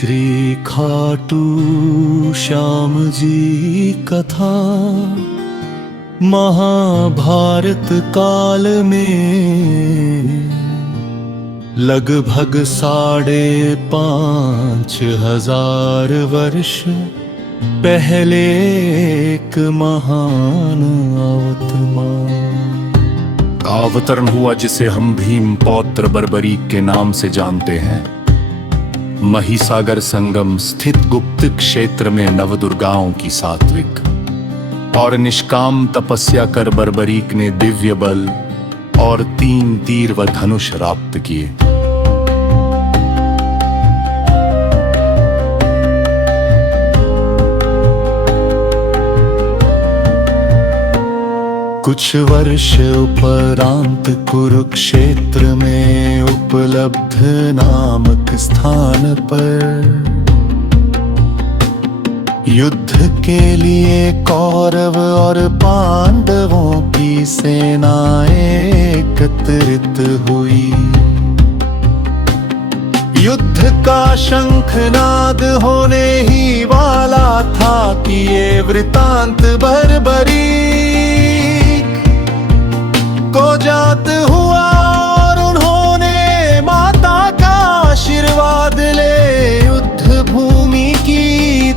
श्री खाटू श्याम जी कथा महाभारत काल में लगभग 5,500 वर्ष पहले एक महान अवतरण हुआ जिसे हम भीम पौत्र बर्बरीक के नाम से जानते हैं। महिसागर संगम स्थित गुप्त क्षेत्र में नवदुर्गाओं की सात्विक और निष्काम तपस्या कर बर्बरीक ने दिव्य बल और 3 तीर व धनुष प्राप्त किए। कुछ वर्ष उपरांत कुरुक्षेत्र में उपलब्ध नामक स्थान पर युद्ध के लिए कौरव और पांडवों की सेनाएं एकत्रित हुई। युद्ध का शंखनाद होने ही वाला था कि ये वृतांत बर्बरीक को जात हुआ और उन्होंने माता का आशीर्वाद ले युद्ध भूमि की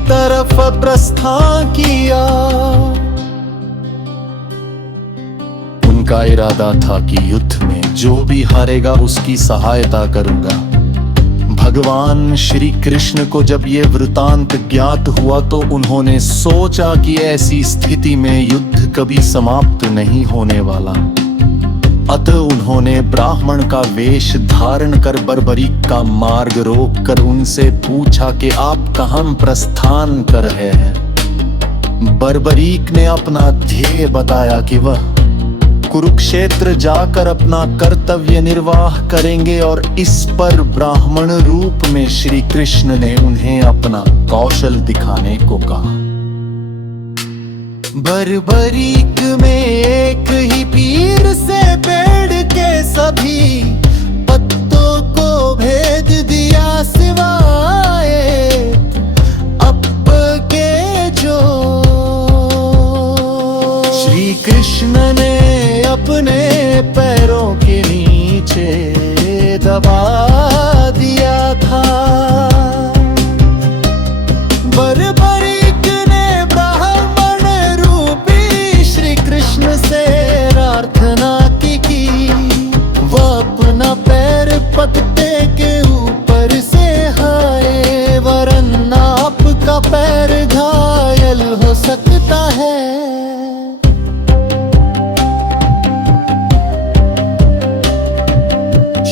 तरफ प्रस्थान किया। उनका इरादा था कि युद्ध में जो भी हारेगा उसकी सहायता करूंगा। भगवान श्री कृष्ण को जब ये वृतांत ज्ञात हुआ तो उन्होंने सोचा कि ऐसी स्थिति में युद्ध कभी समाप्त नहीं होने वाला। अतः उन्होंने ब्राह्मण का वेश धारण कर बर्बरीक का मार्ग रोक कर उनसे पूछा कि आप कहां प्रस्थान कर रहे हैं। बर्बरीक ने अपना ध्येय बताया कि वह कुरुक्षेत्र जाकर अपना कर्तव्य निर्वाह करेंगे और इस पर ब्राह्मण रूप में श्री कृष्ण ने उन्हें अपना कौशल दिखाने को कहा। बर्बरीक में एक ही पीर से पेड़ के सभी पत्तों को भेद दिया सिवाय अप के जो श्री कृष्ण ने अपने पैरों के नीचे दबा दिया था। बर्बरीक ने ब्राह्मण रूपी श्री कृष्ण से प्रार्थना की वह अपना पैर पत्ते के ऊपर से हाय, वरन आपका पैर घायल हो सकता है।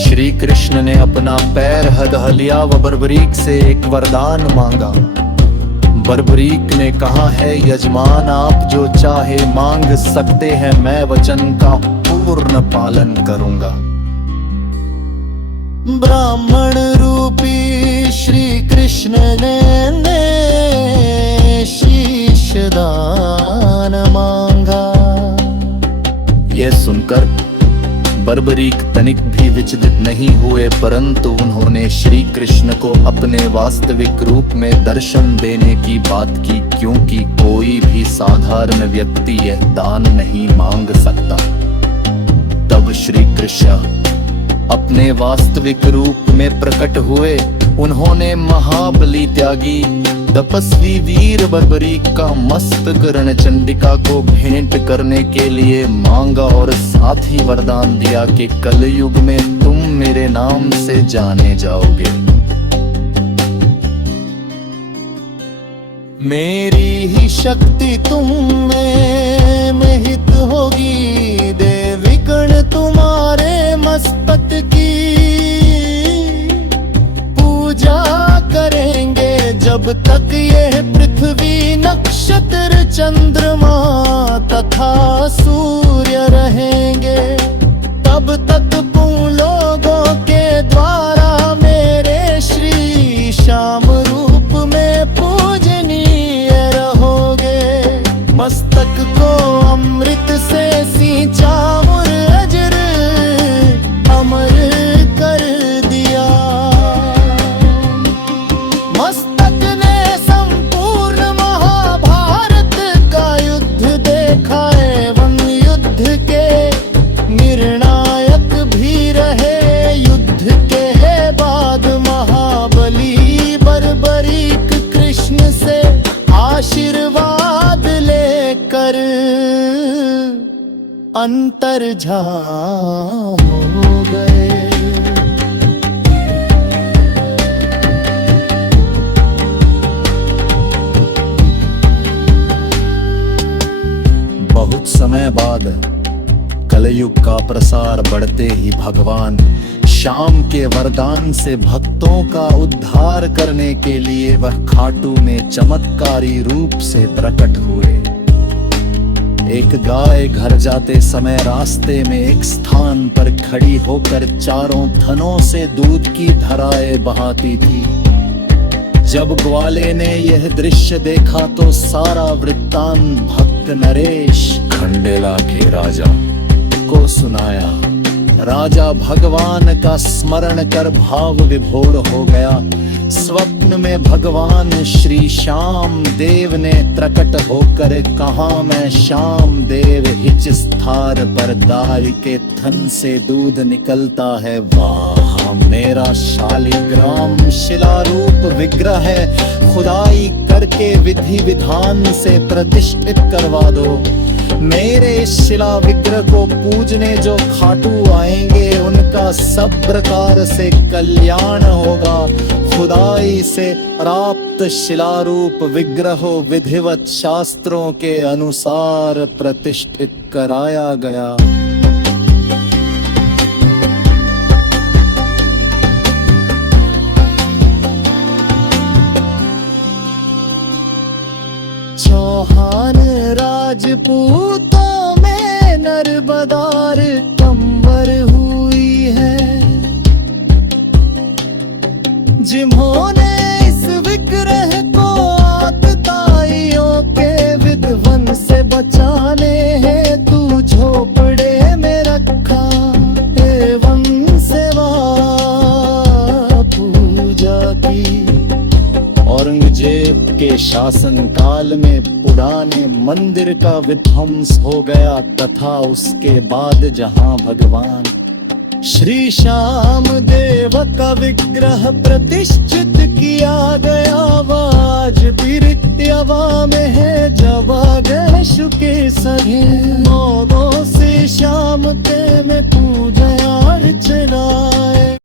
श्री कृष्ण ने अपना पैर हथेलिया व बर्बरीक से एक वरदान मांगा। बर्बरीक ने कहा है, यजमान आप जो चाहे मांग सकते हैं, मैं वचन का पूर्ण पालन करूंगा। ब्राह्मण रूपी श्री कृष्ण ने शीश दान मांगा। यह सुनकर बर्बरीक तनिक भी विचलित नहीं हुए, परंतु उन्होंने श्री कृष्ण को अपने वास्तविक रूप में दर्शन देने की बात की, क्योंकि कोई भी साधारण व्यक्ति यह दान नहीं मांग सकता। तब श्री कृष्ण अपने वास्तविक रूप में प्रकट हुए। उन्होंने महाबली त्यागी तपस्वी वीर बर्बरीक का मस्तक रणचंडिका को भेंट करने के लिए मांगा और साथ ही वरदान दिया कि कलयुग में तुम मेरे नाम से जाने जाओगे। मेरी ही शक्ति तुम में महित होगी, देवी गण तुम्हारे मस्तक की पूजा करेंगे। जब तक यह पृथ्वी नक्षत्र चंद्रमा तथा सूर्य रहेंगे, तब तक तुम लोगों के द्वारा मेरे श्री श्याम रूप में पूजनीय रहोगे। मस्तक को अमृत से सींचा मुर अजर अमर कर दिया। अंतर्धान हो गए। बहुत समय बाद कलयुग का प्रसार बढ़ते ही भगवान शाम के वरदान से भक्तों का उद्धार करने के लिए वह खाटू में चमत्कारी रूप से प्रकट हुए। एक गाय घर जाते समय रास्ते में एक स्थान पर खड़ी होकर चारों थनों से दूध की धाराएं बहाती थी। जब ग्वाले ने यह दृश्य देखा तो सारा वृत्तांत भक्त नरेश खंडेला के राजा को सुनाया। राजा भगवान का स्मरण कर भाव विभोर हो गया। स्वप्न में भगवान श्री श्याम देव ने प्रकट होकर कहा, मैं श्याम देव हिच स्थार पर दाई के थन से दूध निकलता है। वाह, मेरा शालिग्राम शिलारूप विग्रह है, खुदाई करके विधि विधान से प्रतिष्ठित करवा दो। मेरे शिला विग्रह को पूजने जो खाटू आएंगे उनका सब प्रकार से कल्याण होगा। खुदाई से प्राप्त शिलारूप विग्रह विधिवत शास्त्रों के अनुसार प्रतिष्ठित कराया गया। चौहान राजपूतों में नरबदार कंवर हुई है, जिन्होंने इस विग्रह को आतताइयों के विध्वंस से बचाने हेतु झोपड़े में रखा एवं सेवा पूजा की। औरंगजेब के शासन काल में पुराने मंदिर का विध्वंस हो गया तथा उसके बाद जहां भगवान श्री श्याम देव का विग्रह प्रतिष्ठित किया गया, वह आज भी रित्यावा में है। जब गणेश के सगे मोदों से श्याम ते में पूजा अर्चना